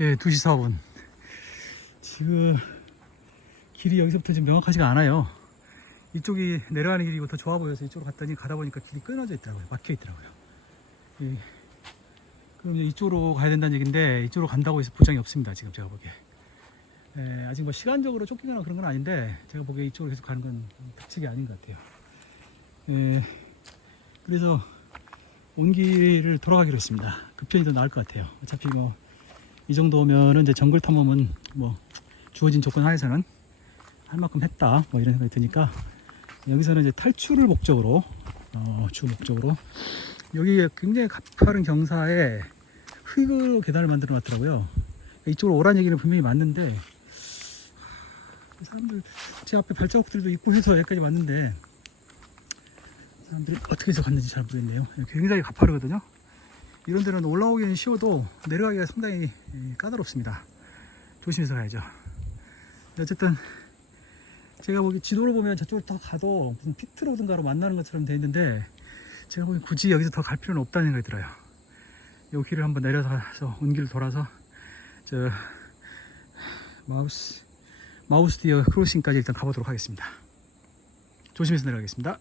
예, 2시 4분. 지금 길이 여기서부터 지금 명확하지가 않아요. 이쪽이 내려가는 길이고 더 좋아 보여서 이쪽으로 갔더니 가다 보니까 길이 끊어져 있더라고요. 막혀 있더라고요. 예. 그럼 이제 이쪽으로 가야 된다는 얘기인데 이쪽으로 간다고 해서 보장이 없습니다. 지금 제가 보기에. 예, 아직 뭐 시간적으로 쫓기거나 그런 건 아닌데 제가 보기에 이쪽으로 계속 가는 건 특칙이 아닌 것 같아요. 예, 그래서 온 길을 돌아가기로 했습니다. 그 편이 더 나을 것 같아요. 어차피 뭐 이 정도면은 이제 정글 탐험은 뭐 주어진 조건 하에서는 할 만큼 했다 뭐 이런 생각이 드니까 여기서는 이제 탈출을 목적으로 어, 주 목적으로 여기 굉장히 가파른 경사에 흙으로 계단을 만들어 놨더라고요. 이쪽으로 오란 얘기는 분명히 맞는데 사람들 제 앞에 발자국들도 있고 해서 여기까지 왔는데 사람들이 어떻게 해서 갔는지 잘 모르겠네요. 굉장히 가파르거든요. 이런 데는 올라오기는 쉬워도 내려가기가 상당히 예, 까다롭습니다. 조심해서 가야죠. 어쨌든 제가 보기 지도로 보면 저쪽으로 더 가도 무슨 피트로든가로 만나는 것처럼 돼 있는데 제가 보기 굳이 여기서 더 갈 필요는 없다는 생각이 들어요. 이 길을 한번 내려서 온 길을 돌아서 저 마우스 마우스 디어 크로싱까지 일단 가보도록 하겠습니다. 조심해서 내려가겠습니다.